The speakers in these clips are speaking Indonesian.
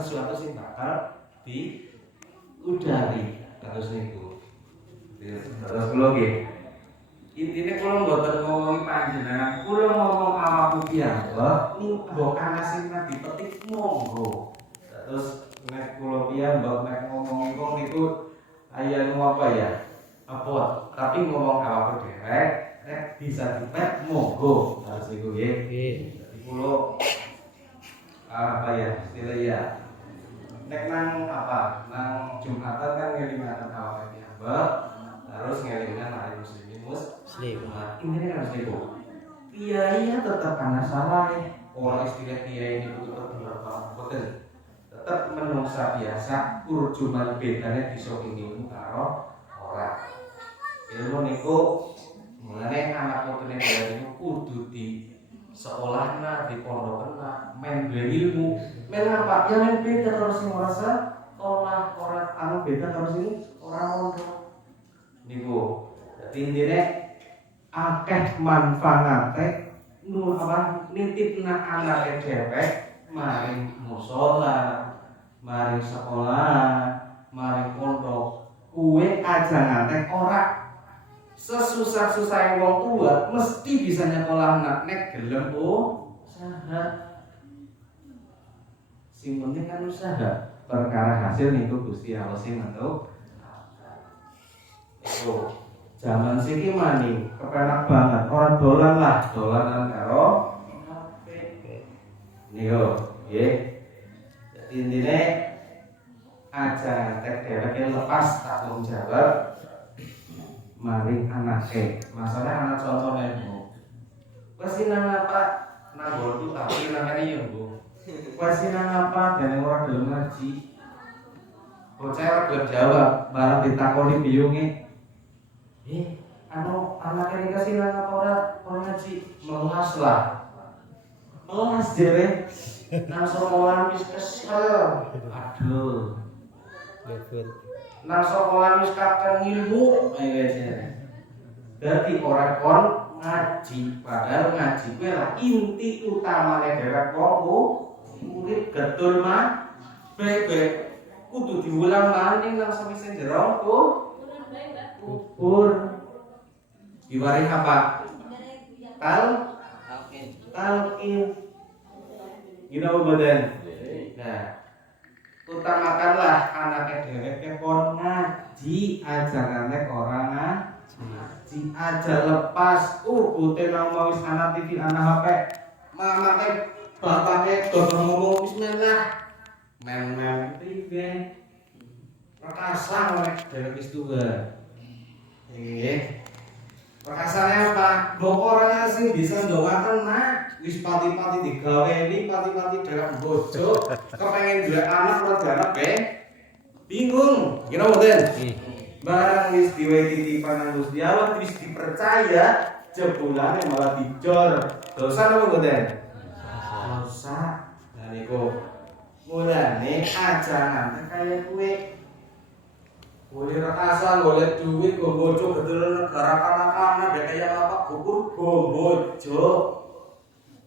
sesuatu sing bakal diudari terus niku. Terus kula nggih. Intine kula mboten ngomongi panjenengan, kula ngomong awakmu piyambak niku ana sing dipetik monggo. Terus nek kula piyambak nek ngomong niku aya apa ya? Apa? Tapi ngomong awakmu dhewe nek bisa dipet monggo. Harus niku nggih. Jadi kula apa ya? Istilah ya. Nek nang apa? Nang Jumatan kan ngelingaken awake piyambak, terus ngelingan hari muslimin muslim. Ini kan muslim. Kiai ya tetap ana salah. Orang istilah kiai ini tetap bener banget. Tetap menungsa biasa urjuman bedane bisa ilmu karo ora. Ilmu niku mulane anak putune dhewe niku kudu di sekolahna di pondokna men ilmu. Men apa? Ya men beda terus sing merasa olah orang anu beda terus ini orang mondok. Niku. Dadi intine akeh manfaate nu apa nitipna anake dewek maring musala, maring sekolah, maring pondok. Kuwe ajangane ora sesusah-susah wong tua mesti bisa nyekolah anak nek gelem usaha. Sing penting kan usaha. Perkara hasil niku Gusti Allah sing nentu. Iku zaman siki mani kepenak banget orang dolan lah dolanan karo HP. Niku nggih. Dadi intine aja tek dheweke lepas tanggung jawab maring anake. Masalah anak contone Bu. Wes nang apa? Nang bodu tapi nangane yo Bu. Wes nang apa dene ora gelem ngaji. Bocah ora gelem jawab, barang ditakoni biyunge. Anu anake dikasih nang apa ora ngaji? Melas lah. Melas jere. Nang sekolah wis kesel. Aduh. Level. Nang sekolah wis kakek ilmu aja. Dadi ora kon ngaji, padahal ngaji kuwi lah inti utamane dhewek wong murid gedul mah bebek kudu diulang maning nang sawise jero kubur. Diwari apa? Talqin. Gino badan. Nah, utamakanlah anaknya dheweke kon ngaji ajarane orang ngaji aja lepas bute nang mau wis ana TV ana HP mamate bapake do ngomong bismillah men prive perkasa nek dheweke wis tuwa nggih perkasane apa mbok ora sing bisa ndongaken nak wis pati-pati digaweni pati-pati dhewek bojo kepengin duwe anak ora dianak bingung kira mboten barang wis diwehi titipan nang Gusti Allah wis dipercaya jebulane malah dijor dosa apa mboten dosa nah niku mulane ajangan kaya kuwe boleh rasa golek duit go bojo gedel negara kana-kana dek kaya apa gugur go bojo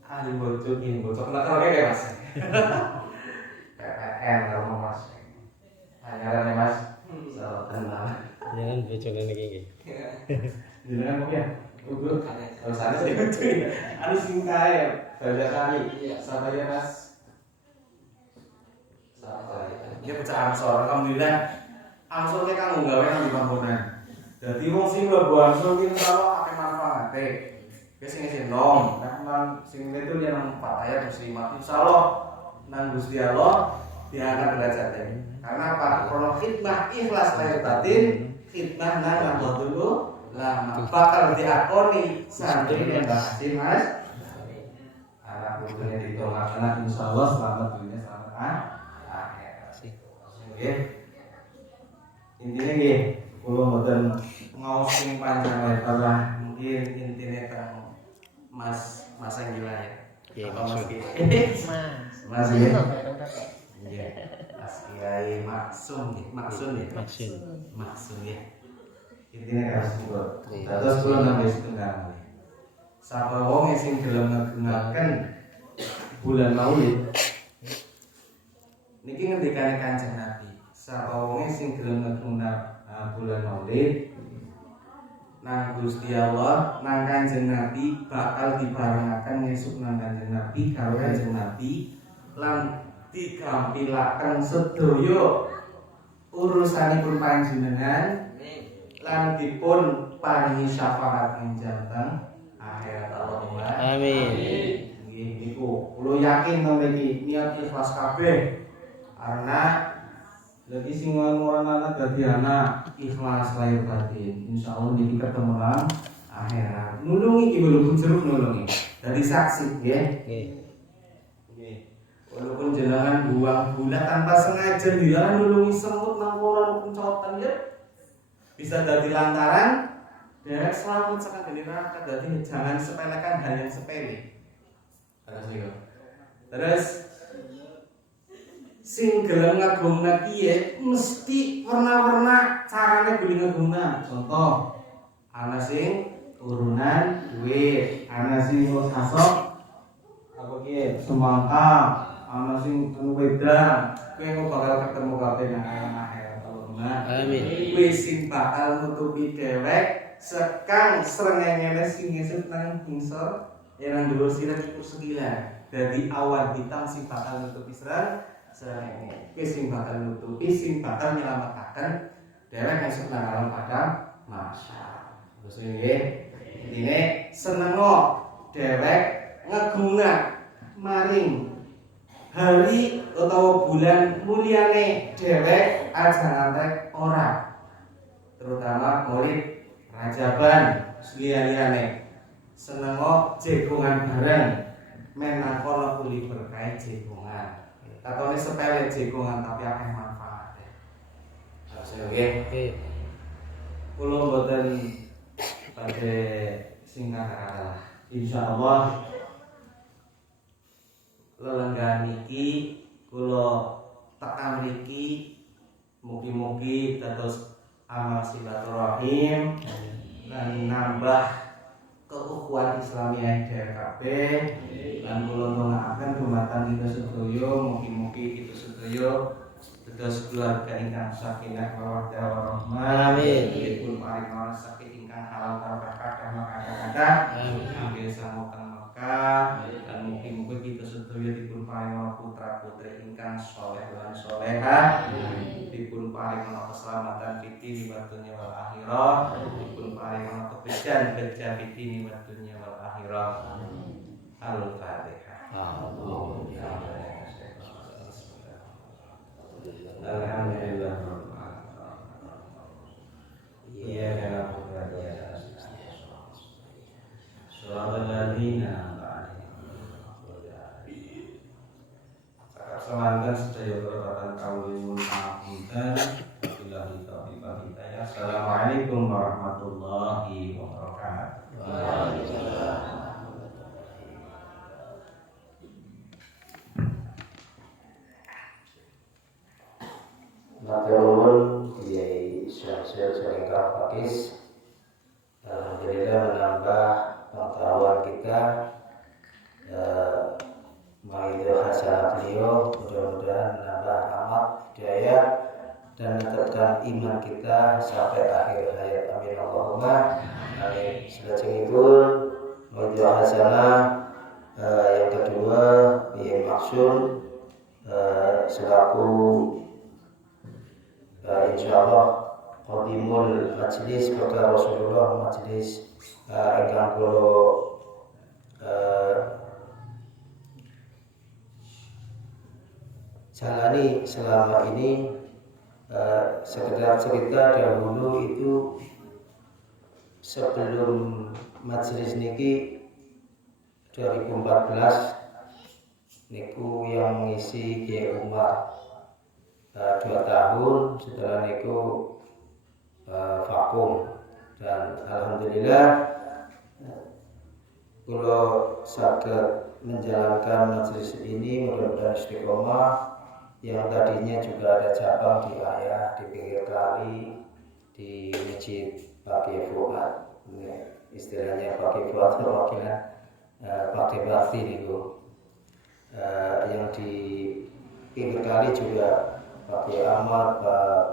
ali bojo ini bojo kena kayak Mas PPN karo Mas anyarane Mas salah Jangan bocoran iki nggih. jenengan kok ya gugur harus ada sing anu sing kae banyak kali sabar ya Mas sabar ya pecah ansor alhamdulillah ansor ki kanggo gawe nang panggonan dadi wong sing mlebu ansor ki karo akeh manfaate wis sing nom nang sing itu dia nang 4 ayat muslimat insyaallah nang Gusti Allah diangkat derajatnya karena apa krono khidmah ikhlas lahir batin khidmah nang dulu lama bakal diakoni santri Mbah Hasim Mas anak putune ditolakna insyaallah selamat dunia selamat akhirat nggih intine nggih kula mboten ngaos sing panjang lebar lah mungkin intine teng Mas yang gila ya Iya Mas ya iya Mas Kiai Maksum ya intine harus dibuat terus kula nambah setengah sapa wong sing gelem ngegengaken bulan Maulid Niki ngendikane Kanjeng Nabi, sapa wonge sing gelem ngeguna bulan Maulid nang Gusti Allah, nang Kanjeng Nabi bakal dibarengaken ngesuk nang Kanjeng Nabi karo Kanjeng Nabi lan digampilaken sedaya urusanipun panjenengan lan dipun paringi syafaat ing janteng akhirat Allahumma Amin. nggih niku kula yakin to mriki niat ikhlas kabeh karena lagi sing ngono anak dadi anak ikhlas lahir batin insyaallah niki ketemu nang akhirat nulungi iki walaupun jeruk nulungi dadi saksi nggih nggih walaupun jenengan buang gula tanpa sengaja ya nulungi semut nang kono pencotan ya bisa dadi lantaran derek selamat saking neraka dadi jangan sepelekan hal yang sepele terus sing gelem ngagungna piye mesti warna-warna carane beli ngagungna. Contoh, ana sing urunan duit, ana sing sasok apa ki semangka, ana sing wedang. Kowe kok bakal ketemu kabeh nang akhirat Allahumma. Amin. Kowe sing bakal nutupi dhewek sekang srengenge sing ngesuk nang ngisor yang dhuwur sirah iku sekila. Dadi awan bintang sing bakal nutupi srengenge sing bakal nutupi sing bakal nyelamataken derek esuk nang alam padang mahsyar. Terus nggih intine senengo derek ngeguna maring hari utawa bulan mulyane derek aja ngantek ora terutama Maulid Rajaban liyane senengo jegongan bareng men nang kono kuli berkait jegongan katone sepele jegongan tapi akeh manfaate. Oke. Kula mboten badhe singkat kata. Insyaallah lelenggan iki kula tekan mriki mugi-mugi dados amal silaturahim lan nambah keukhuwan Islamiyah DKP lan kula ndongaaken dumateng kita sedaya mugi-mugi kita sedaya dados keluarga ingkang sakinah mawaddah warahmah. Amin. Dipun paring sakit ingkang halal barokah kama kata-kata. Amin. Samoga Mekah dan mugi-mugi kita sedaya dipun paring putra-putri ingkang saleh lan salehah. Dipun paring keselamatan fitri wa dunya wal akhirah. Dipun paring kebejan fitri wa dunya wal akhirah. Al-Fatihah. Alhamdulillah. Iya na'budu wa iyyaka nasta'in. Shiratal ladzina Semantan sedaya kelepatan kaulimun apunten billahi taufiq wal hidayah. Assalamualaikum warahmatullahi wabarakatuh. Waalaikumsalam. Maturun Kiai Syamsul Syarikah Pakis alhamdulillah menambah pengetahuan kita Maido hasanah beliau mudah-mudahan menambah amat hidayah dan menetapkan iman kita sampai akhir hayat amin Allahumma amin. Selajengipun Maido hasanah yang kedua Kiai Maksum selaku insyaallah qadimul majlis kepada Rasulullah majlis ingkang kula jalani selama ini. Sekedar cerita dahulu itu sebelum majlis niki 2014 niku yang ngisi Kiai Umar 2 tahun, setelah niku vakum dan alhamdulillah kula saged menjalankan majelis ini mudah-mudahan istiqomah. Yang tadinya juga ada cabang di Ayah, di pinggir kali, di Masjid Pakai Fuad, istilahnya Pakai Fuad perwakilan Pakai Bakti itu yang di pinggir kali juga Pak Kiai Ahmad, Pak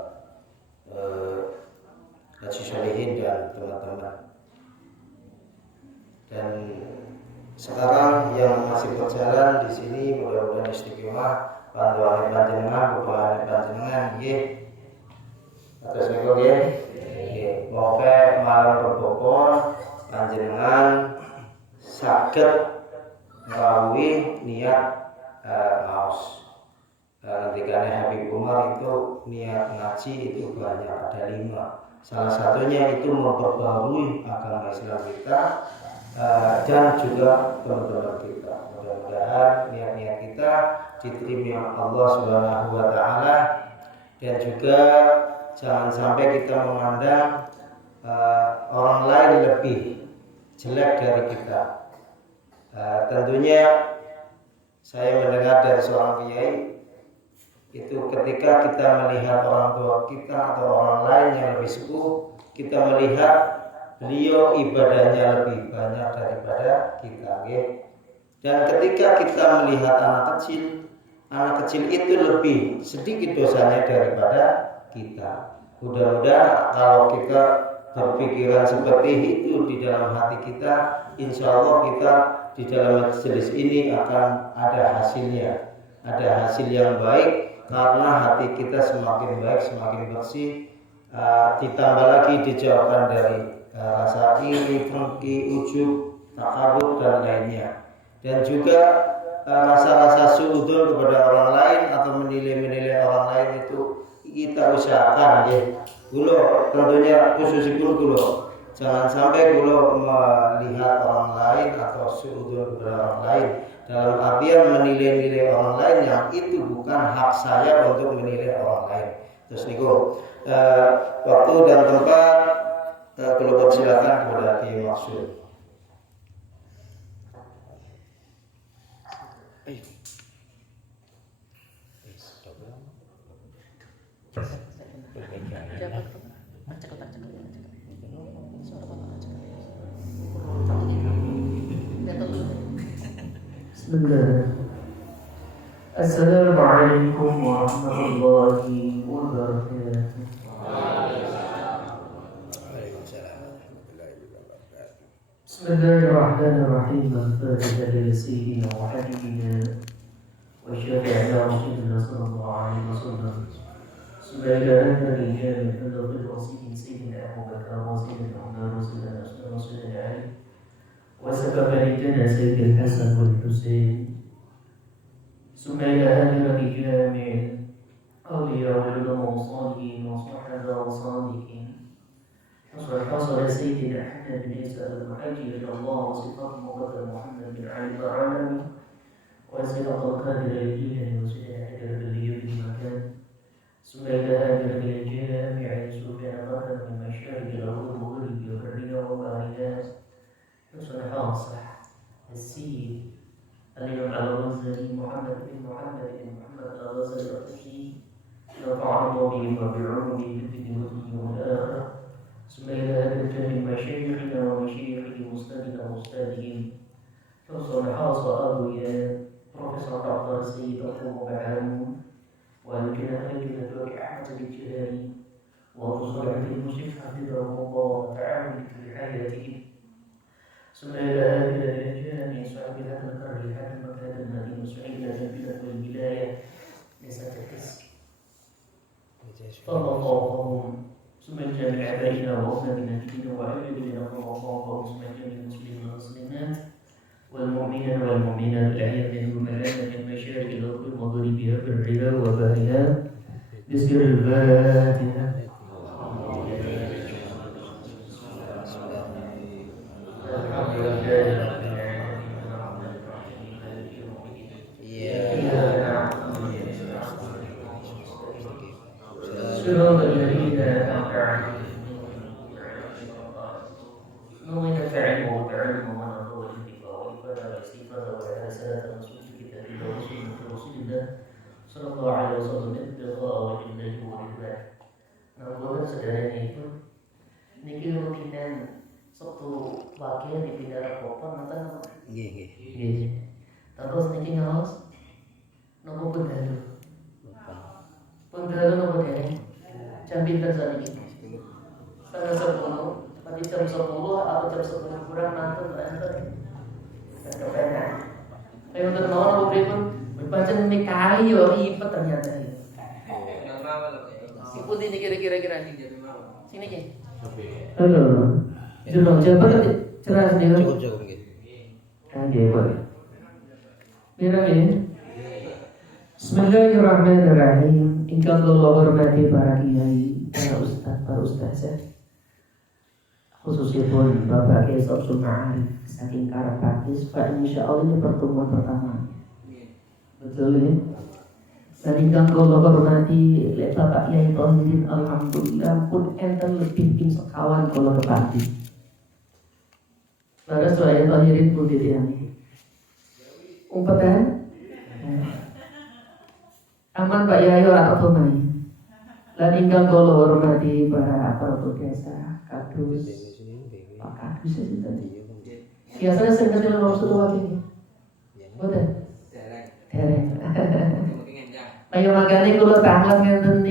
Haji Solihin dan teman-teman. Dan sekarang yang masih berjalan di sini mudah-mudahan istiqomah panduan panjenengan, bukan panjenengan, nggih. Atas niku nggih. Nggih, moga malam berbobon panjenengan saged melalui niat maos. Ketika Habib Umar itu niat ngaji itu banyak, ada 5. Salah satunya itu memperbarui agama Islam kita dan juga teman-teman kita. Mudah-mudahan niat-niat kita diterima Allah Subhanahu wa taala, dan juga jangan sampai kita memandang orang lain lebih jelek dari kita. Tentunya saya mendengar dari seorang kiai itu ketika kita melihat orang tua kita atau orang lain yang lebih sepuh, kita melihat beliau ibadahnya lebih banyak daripada kita, okay? Dan ketika kita melihat anak kecil itu lebih sedikit dosanya daripada kita. Mudah-mudahan kalau kita berpikiran seperti itu di dalam hati kita, insya Allah kita di dalam majelis ini akan ada hasilnya, ada hasil yang baik. Karena hati kita semakin baik, semakin bersih, ditambah lagi dijauhkan dari rasa iri, dengki, ujub, takabur dan lainnya. Dan juga rasa-rasa suudzon kepada orang lain atau menilai orang lain itu kita usahakan ya. Kulo tentunya khususipun kulo jangan sampai kulo melihat orang lain atau suudzon kepada orang lain dalam artian menilai orang lain yang itu bukan hak saya untuk menilai orang lain. Terus niku waktu dan tempat kulo persilakan kepada Kiai Maksud. Bismillah. Assalamualaikum warahmatullahi wabarakatuh. Bismillahirrahmanirrahim. Al-Fatiha li sayyidina wa habibina wa syafi'ina Rasulullah sallallahu alaihi wasallam. Bismillahirrahmanirrahim. Al-Fatiha sayyidina Abu Bakar wa sayyidina Umar wa sayyidina Ali وسبب لنا سيد الحسن والحسين ثم إلى هذا الجامع أولياء والعلماء والصالحين والصحابة والصالحين حصل سيدنا أحمد بن عيسى المحجي إلى الله وصفات مقدم محمد بن علي العالمي وسيد القادر الجيلاني وسيد حجر بالليل المكان ثم إلى هذا الجامع سفيان مكان من مشارق الأرض وغرب وبرها وبارها حسن حاصح السيد الإمام الغزالي محمد بن محمد الغزالي الرشيد نفع الله به وبعلومه في الدنيا والآخرة ثم إلى هذا الجانب مشايخنا ومشايخ مستندنا وأستاذهم حسن حاصح أبويا بروفيسور دكتور السيد أخوه بعلمون والجنة الدكتور أحمد الجهاني وأصول عبد المشرف حفظه الله وتعاون في حياته ثم إلى هذه الجامع صاحب هذا القرن هذا المكان المدين سعيد البلاد والولاية ليس كالكسر فوقهم ثم الجامع أبائنا وأمنا نبينا وأولادنا وفوقهم ثم الجامع المسلمين والمسلمات والمؤمنين والمؤمنات الأحياء منهم الآن من مشارق الأرض ومغربها بالربا وبارها بسر الفاتحة. صراط الذين أنعمت عليهم غير فعلوا وتعلموا من أطول الذكر والإبادة والاستغفار والحسنات ونصوص كتاب الله وسنة رسول الله صلى الله عليه وسلم ابتغاء وجه الله ورضوانه. Namun saudaranya itu niki rutinan satu bagian di pindah popon nonton apa? Nggih. Nggih. Terus niki ngaos nopo bedalu. Udah nopo deh. Jam pinter saat ini. Setengah 10. Nanti jam 10 atau jam 10 kurang nonton enten. Ayo untuk mau nopo berikut. Berbaca mikali yo ribet ternyata ya. Ikut ini kira-kira sini ki. Halo. Jurang coba cerah nih. Cukup nggih. Nggih, boleh. Mira ya. Bismillahirrahmanirrahim. Ingkang kula hormati para kiai, para ustazah. Khususipun Bapak Kiai Samsul Ma'arif saking Karapakis, Pak, insyaallah ini pertemuan pertama. Betul ya? Dan ingkang kula hormati Bapak Kiai Tohirin, alhamdulillah pun enten lebih tim sekawan kula kepati. Lalu saya Tohirin pun ditiangi. Umpetan? Aman Pak Yai ora ketumai. Lan ingkang kula hormati para aparatur desa, kadus, Pak kadus itu tadi. Biasanya sing kecil nomor 1 wakil. Boten. Dereng. Ayo makane kula tanglet ngenten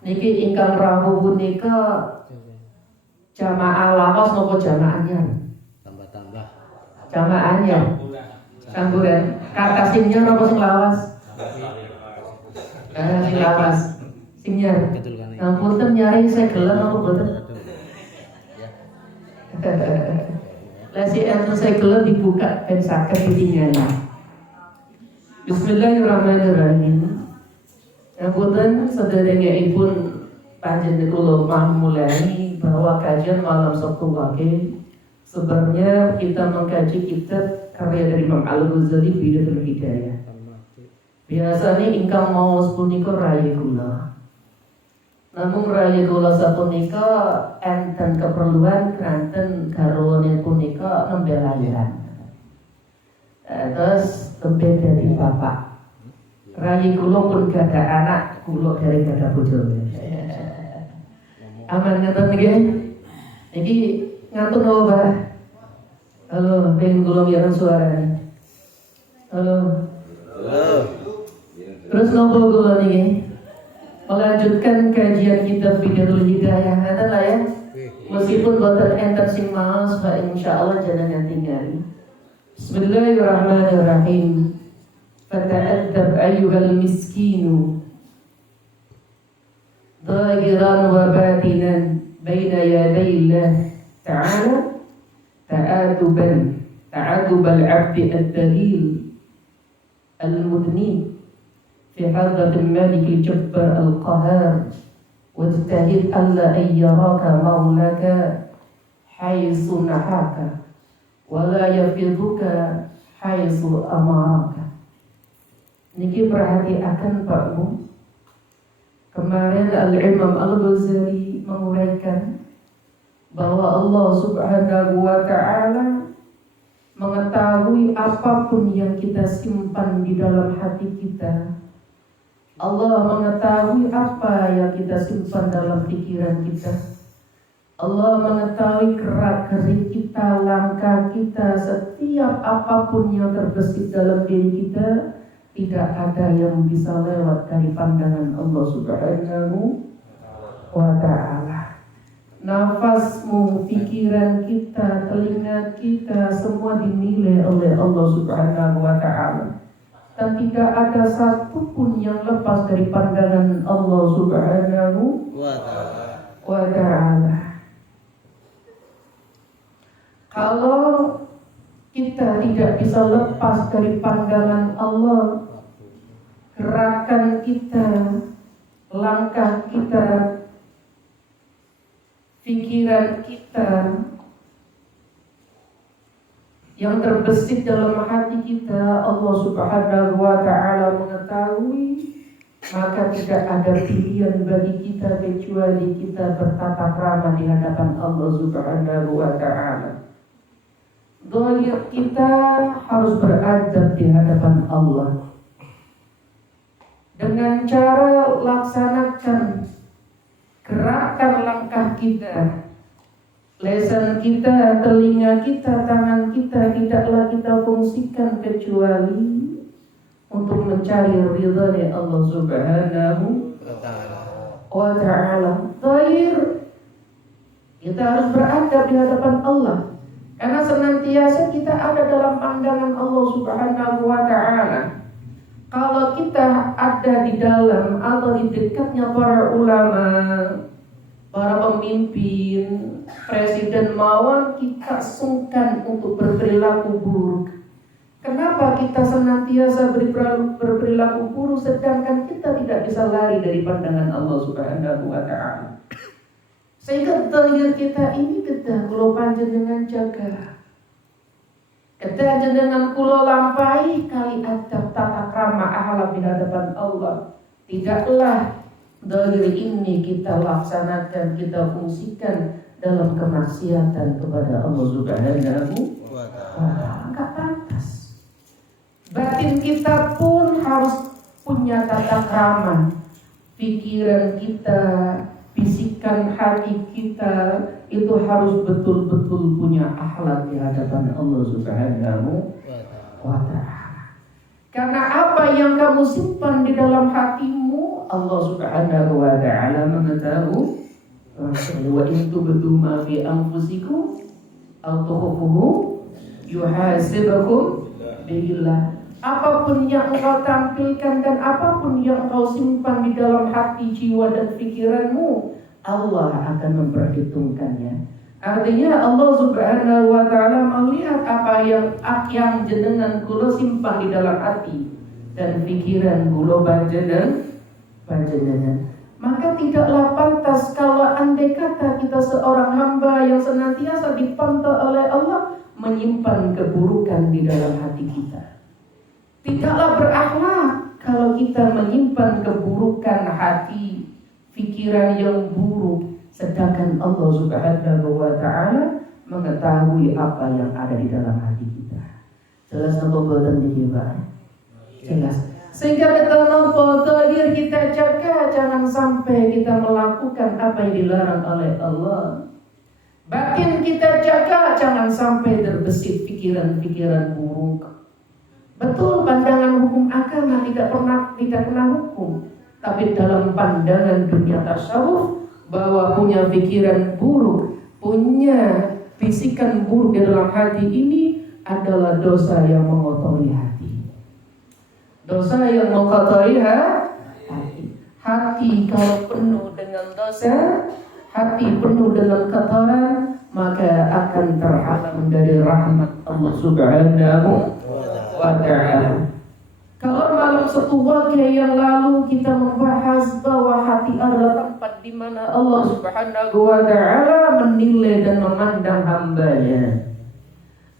niki ingkang rawuh punika jamaah lawas napa jamaah anyar? Tambah-tambah. Jamaah anyar. Campuran. Kata sing nyar apa sing lawas? Sing lawas. Sing nyar. Betul kan. Ngapunten nyari saya gelem apa boten? Lah si enten saya gelem dibuka ben saged ditinggali. Bismillahirrahmanirrahim. Ngapunten sederengipun panjenengan kula mulai bahwa kajian malam Sabtu Wage sebenarnya kita mengkaji kitab karya dari Imam Al-Ghazali Bidatul Hidayah. Biasanya ingkang mau sepunika raya kula. Namun raya kula sapunika enten keperluan kanten garwane punika nembe lahiran. Terus tembe dari bapak. Raya kula pun gada anak, kula dari gada bojo. Aman ngaten nggih. Iki ngatur napa, Pak? Halo, pengen kula mireng suarane. Halo. Terus napa kula niki? Melanjutkan kajian kitab Bidatul Hidayah. Ngaten lah ya. Meskipun boten enten sing maos, Pak, insyaallah jangan tinggal. Bismillahirrahmanirrahim. Fata'addab ayyuhal miskinu ظاهرا وباطنا بين يدي الله تعالى تعادب العبد الدليل المذنب في حضرة الملك الجبار القهار واجتهد ألا أن يراك مولاك حيث نحاك ولا يفيضك حيث أمرك. Niki perhatikan Pakmu. Kemarin Al-Imam Al-Ghazali menguraikan bahwa Allah Subhanahu wa Ta'ala mengetahui apapun yang kita simpan di dalam hati kita. Allah mengetahui apa yang kita simpan dalam pikiran kita. Allah mengetahui gerak-gerik kita, langkah kita, setiap apapun yang terbesit dalam diri kita. Tidak ada yang bisa lewat dari pandangan Allah Subhanahu wa Ta'ala. Nafasmu, pikiran kita, telinga kita, semua dinilai oleh Allah Subhanahu wa Ta'ala. Dan tidak ada satupun yang lepas dari pandangan Allah Subhanahu wa Ta'ala. Kalau kita tidak bisa lepas dari pandangan Allah, gerakan kita, langkah kita, pikiran kita yang terbesit dalam hati kita, Allah Subhanahu wa Ta'ala mengetahui, maka tidak ada pilihan bagi kita kecuali kita bertata krama di hadapan Allah Subhanahu wa Ta'ala. Zahir kita harus beradab di hadapan Allah dengan cara laksanakan gerakan langkah kita, lisan kita, telinga kita, tangan kita tidaklah kita fungsikan kecuali untuk mencari ridhanya Allah Subhanahu wa ta'ala. Terakhir, kita harus beradab di hadapan Allah, karena senantiasa kita ada dalam pandangan Allah Subhanahu wa ta'ala. Kalau kita ada di dalam atau di dekatnya para ulama, para pemimpin, presiden mawon, kita sungkan untuk berperilaku buruk. Kenapa kita senantiasa berperilaku buruk sedangkan kita tidak bisa lari dari pandangan Allah Subhanahu wa ta'ala? Sehingga terakhir kita ini kedah kula panjenengan jaga. Kedah jenengan kula lampahi kali adab tata krama akhlak di hadapan Allah. Tidaklah dari ini kita laksanakan, kita fungsikan dalam kemaksiatan kepada Allah Subhanahu wa ta'ala. Enggak pantas. Batin kita pun harus punya tata krama. Pikiran kita, bisikan hati kita itu harus betul-betul punya akhlak di hadapan Allah Subhanahu wa ta'ala. Karena apa yang kamu simpan di dalam hatimu, Allah Subhanahu wa ta'ala mengetahui. Wa in tubdu ma fi anfusikum aw tukhfuhu yuhasibukum billah. Apapun yang engkau tampilkan dan apapun yang engkau simpan di dalam hati, jiwa dan pikiranmu, Allah akan memperhitungkannya. Artinya Allah Subhanahu wa ta'ala melihat apa yang jenengan kula simpan di dalam hati dan pikiran kula panjenengan. Maka tidaklah pantas kalau andai kata kita seorang hamba yang senantiasa dipantau oleh Allah menyimpan keburukan di dalam hati kita. Tidaklah berakhlak kalau kita menyimpan keburukan hati, pikiran yang buruk, sedangkan Allah Subhanahu wa ta'ala mengetahui apa yang ada di dalam hati kita. Jelas apa boten niki, Pak? Jelas. Sehingga kita nampak terakhir kita jaga jangan sampai kita melakukan apa yang dilarang oleh Allah. Batin kita jaga jangan sampai terbesit pikiran-pikiran buruk. Betul, pandangan hukum agama tidak kena hukum, tapi dalam pandangan dunia tasawuf bahwa punya pikiran buruk, punya bisikan buruk di dalam hati ini adalah dosa yang mengotori hati. Dosa yang mengotori hati. Hati kalau penuh dengan dosa, hati penuh dengan kotoran, maka akan terhalang dari rahmat Allah Subhanahu wa ta'ala. Kalau malam satu wakil yang lalu kita membahas bahwa hati adalah tempat di mana Allah Subhanahu wa ta'ala menilai dan memandang hambanya.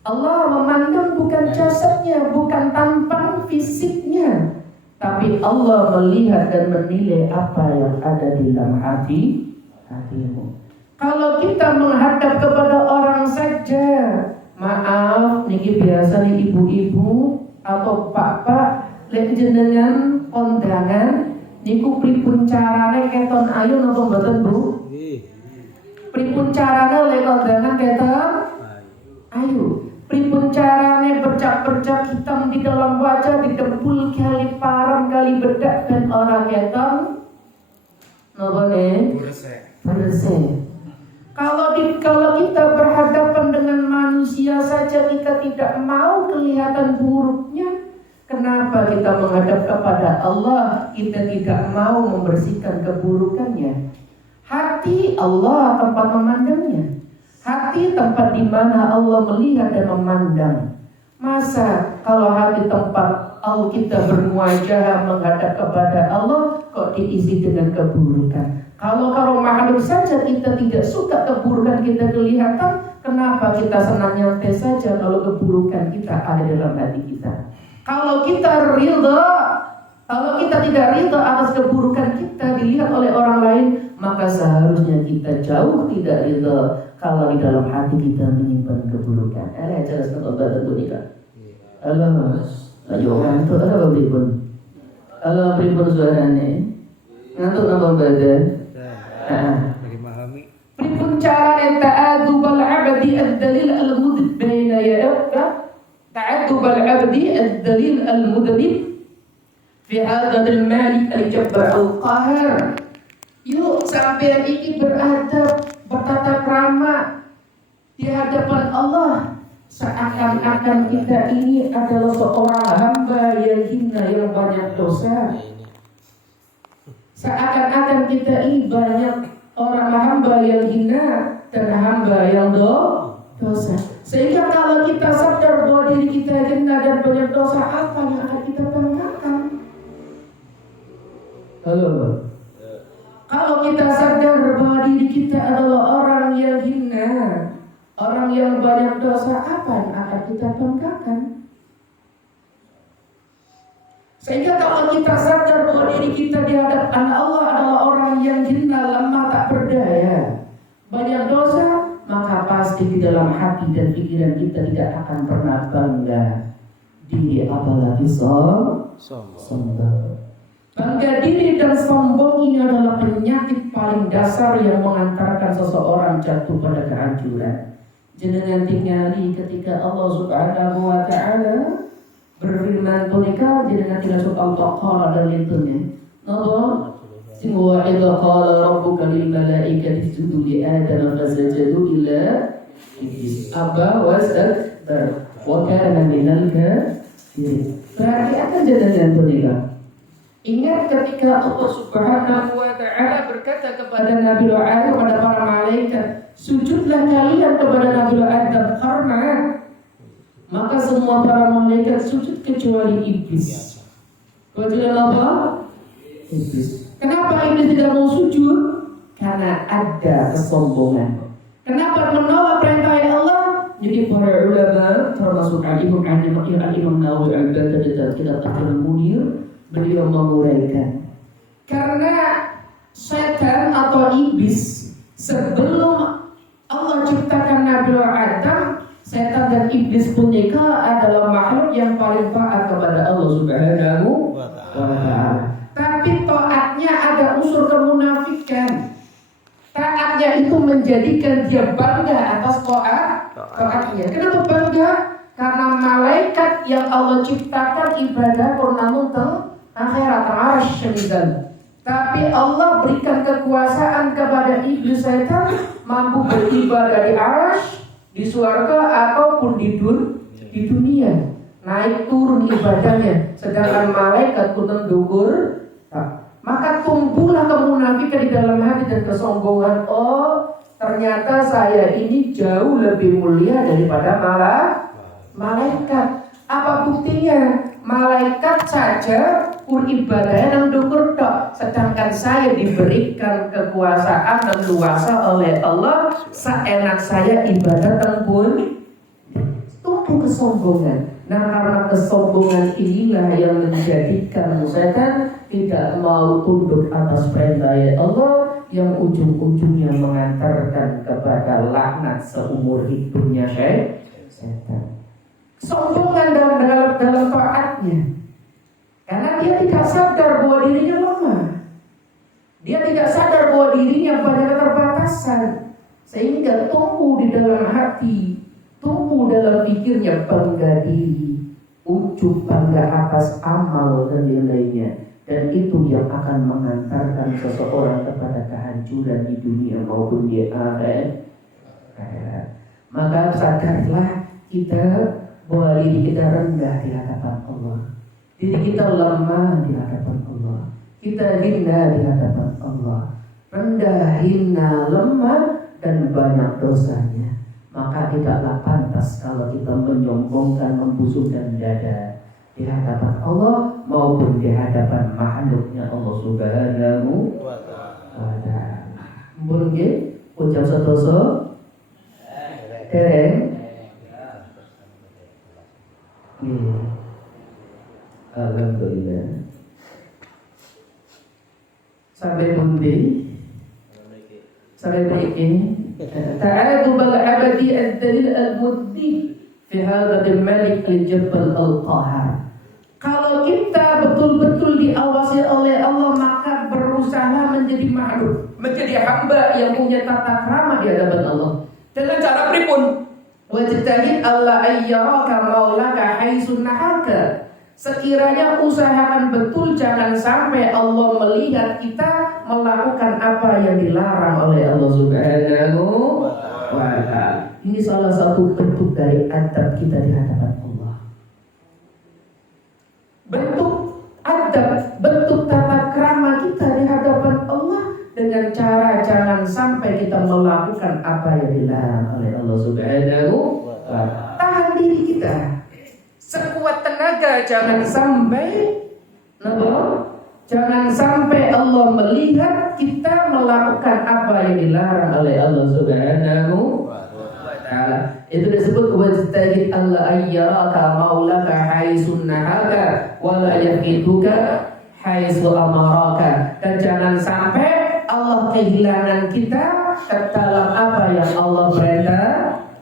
Allah memandang bukan jasadnya, bukan tampang fisiknya, tapi Allah melihat dan menilai apa yang ada di dalam hatimu. Kalau kita menghadap kepada orang saja, maaf, niki biasa nih ibu-ibu atau bapak lek jenengan kondangan niku pripun carane keton ayu napa mboten Bu? Pripun carane lek kondangan keton ayu? Pripun carane bercak-bercak hitam di dalam wajah, didempul kali parang kali bedak dan orang keton napa ne? Bersih. Kalau kita berhadapan dengan manusia saja kita tidak mau kelihatan buruknya, kenapa kita menghadap kepada Allah kita tidak mau membersihkan keburukannya? Hati Allah tempat memandangnya. Hati tempat di mana Allah melihat dan memandang. Masa kalau hati tempat Allah kita bermuajah menghadap kepada Allah kok diisi dengan keburukan? Kalau rumah hidup saja kita tidak suka keburukan kita kelihatan, kenapa kita senang nyantai saja kalau keburukan kita ada dalam hati kita? Kalau kita ridha, kalau kita tidak ridha atas keburukan kita dilihat oleh orang lain, maka seharusnya kita jauh tidak ridha kalau di dalam hati kita menyimpan keburukan. Jelas obat untuk nikah. Allah, ayo ngantuk ada pripun? Allah pripun suarane? Ngantuk napa badan? Pripun cara ta'adub al-'abdi ad-dalil al-mudhib baina ya'qa ta'adub al-'abdi ad-dalil al-mudhib fi hadzal malik al-jabbar al-qahar. Yuk sampean ini beradab, bertata krama di hadapan Allah. Seakan-akan kita ini adalah seorang hamba yang hina, yang banyak dosa. Seakan-akan kita ini banyak orang hamba yang hina dan hamba yang dosa. Sehingga kalau kita sadar bahwa diri kita hina dan banyak dosa, apa yang akan kita banggakan? Halo. Kalau kita sadar bahwa diri kita adalah orang yang hina, orang yang banyak dosa, apa yang akan kita banggakan? Sehingga kalau kita sadar bahwa diri kita di hadapan Allah adalah orang yang hina, lemah, tak berdaya, banyak dosa, maka pasti di dalam hati dan pikiran kita tidak akan pernah bangga diri, apalagi sombong. Bangga diri dan sombong ini adalah penyakit paling dasar yang mengantarkan seseorang jatuh pada kehancuran. Jenengan tingali ketika Allah Subhanahu wa Ta'ala berfirman punika, jenengan tidak suka Al-Baqarah dan lintunnya. Napa? Sing wa idza qala rabbuka lil malaikati isjudu li adama fasajadu illa iblis aba wastakbar wa kana minal kafirin. Berarti akan jenengan punika. Ingat ketika Allah Subhanahu wa Ta'ala berkata kepada Nabi Adam, kepada para malaikat, sujudlah kalian kepada Nabi Adam, karena maka semua para malaikat sujud kecuali iblis. Kecuali apa? Iblis. Kenapa iblis tidak mau sujud? Karena ada kesombongan. Kenapa menolak perintah Allah? Jadi para ulama termasuk Al-Imam Nawawi al-Baqir Munir, beliau menguraikan, karena setan atau iblis sebelum Allah ciptakan Nabi Adam, setan dan iblis pun adalah makhluk yang paling taat kepada Allah Subhanahu wa Ta'ala. Tapi taatnya ada unsur kemunafikan. Taatnya itu menjadikan dia bangga atas taatnya. Kenapa bangga? Karena malaikat yang Allah ciptakan ibadah kurnamun akhirat arasy dan. Tapi Allah berikan kekuasaan kepada iblis setan mampu beribadah di arasy, di surga ataupun di dunia. Naik turun ibadahnya, sedangkan malaikat kunten dukur. Maka tumbuhlah kemunafikan di dalam hati dan kesombongan. Oh, ternyata saya ini jauh lebih mulia daripada malaikat. Apa buktinya? Malaikat saja ibadahnya nang dukur tok, sedangkan saya diberikan kekuasaan dan luasa oleh Allah, seenak saya ibadah tembun. Tumbuh kesombongan. Nah, karena kesombongan inilah yang menjadikan setan tidak mau tunduk atas perintah Allah, yang ujung-ujungnya mengantarkan kepada laknat seumur hidupnya setan. Kesombongan dalam taatnya, karena dia tidak sadar bahwa dirinya lemah. Dia tidak sadar bahwa dirinya banyak keterbatasan, sehingga tumbuh di dalam hati, tumbuh dalam pikirnya bangga diri, ujub bangga atas amal dan lain-lainnya. Dan itu yang akan mengantarkan seseorang kepada kehancuran di dunia maupun di akhirat. Maka sadarlah kita bahwa diri kita rendah di hadapan Allah, diri kita lemah di hadapan Allah, kita hina di hadapan Allah, rendah, hina, lemah dan banyak dosanya. Maka tidaklah pantas kalau kita menyombongkan, membusukkan dada di hadapan Allah maupun di hadapan makhluknya Allah Subhanahu wa Ta'ala. Mun nggih ucap sedoso dereng. Alhamdulillah. Sampai pundi? Sampai mriki. Ta'adub al-abadi ad-dalil al-muddi fi hadha al-malik al-jabal al-qahar. Kalau kita betul-betul diawasi oleh Allah, maka berusaha menjadi makhluk, menjadi hamba yang punya tata krama di hadapan Allah. Dengan cara pripun? Wajtahid Allah ayyaraka maulaka haitsu nahaka. Sekiranya usahakan betul jangan sampai Allah melihat kita melakukan apa yang dilarang oleh Allah Subhanahu wa ta'ala. Ini salah satu bentuk dari adab kita di hadapan Allah. Bentuk adab, bentuk tata krama kita di hadapan Allah dengan cara jangan sampai kita melakukan apa yang dilarang oleh Allah Subhanahu wa ta'ala. Tahan diri kita sekuat tenaga, jangan sampai jangan sampai Allah melihat kita melakukan apa yang dilarang oleh Allah Subhanahu wa ta'ala. Itu disebut wajtahid alla ayyaraka maulaka haitsu nahaka wa la yaqiduka haitsu amaraka. Dan jangan sampai Allah kehilangan kita ke dalam apa yang Allah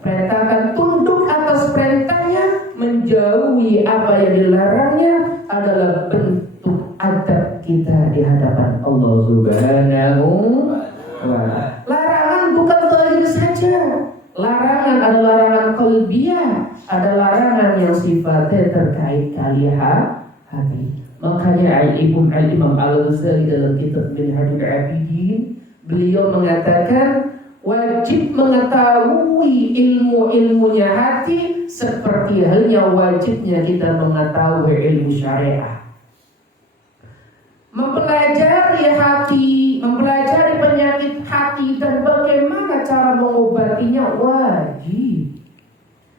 perintahkan, tunduk atas perintahnya, menjauhi apa yang dilarangnya adalah bentuk adab kita di hadapan Allah Subhanahu wa ta'ala. Larangan bukan zahir saja. Larangan ada larangan qalbiyah, ada larangan yang sifatnya terkait hati. Makanya Imam Al-Ghazali dalam kitab Minhajul Abidin beliau mengatakan wajib mengetahui ilmunya hati seperti halnya wajibnya kita mengetahui ilmu syariah. Mempelajari hati, mempelajari penyakit hati dan bagaimana cara mengobatinya wajib.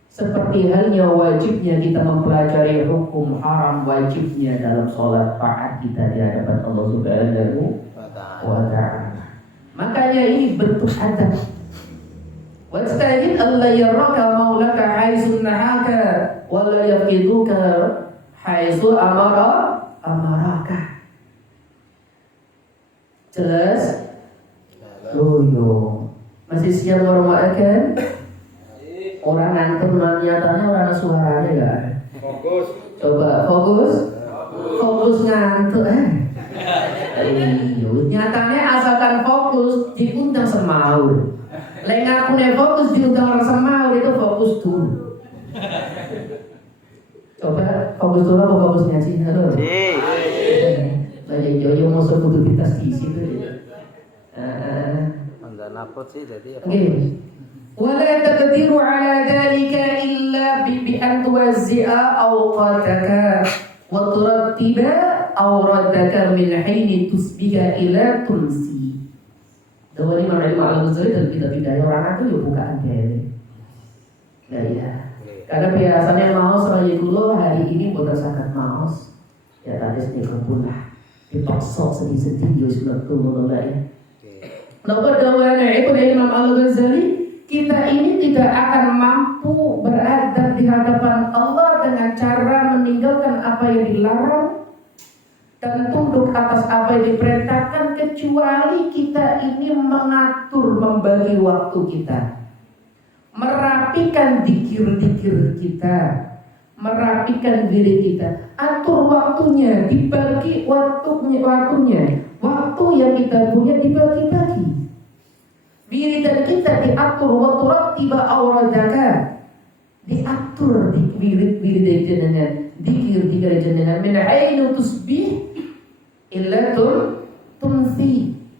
Seperti halnya wajibnya kita mempelajari hukum haram, wajibnya dalam sholat taat kita di hadapan Allah Subhanahu wa ta'ala. Makanya ini bentuk adab. Wastahid alla yaraka maulaka haitsu nahaka wa la yaqiduka haitsu amaraka. Jelas? Yo. Masih siap merumakan? Orang ngantuk nyatanya orang suaranya enggak ada. Fokus. Coba fokus ngantuk nyatanya asalkan fokus diundang semaur. Lek ngakune fokus diundang orang semaur itu fokus dulu. Coba fokus dulu apa fokus ngaji? Halo. Banyak yo musuh kudu ditas di situ. Anda napot sih jadi apa? ولا تقدر على ذلك إلا بأن توزع أوقاتك وترتب أوردك من حين تصبح إلى تمسي. Dawani Imam Al-Ghazali dan bidaya orang itu ya bukaan diri. Nah ya, karena biasanya maus raya kulo hari ini berdasarkan maus. Ya tadi sedikit pun lah dipaksa sedih-sedih ya sudah ya. Lalu dawani itu dari Imam Al-Ghazali, kita ini tidak akan mampu beradab di hadapan Allah dengan cara meninggalkan apa yang dilarang dan tunduk atas apa yang diperintahkan kecuali kita ini mengatur, membagi waktu kita, merapikan dikir-dikir kita, merapikan diri kita, atur waktunya, dibagi waktunya, waktu yang kita punya dibagi-bagi. Wiridan kita diatur, waktu tiba auradaka diatur di wirid jenengan, dikir jenengan min ainu tusbih illa tumsi.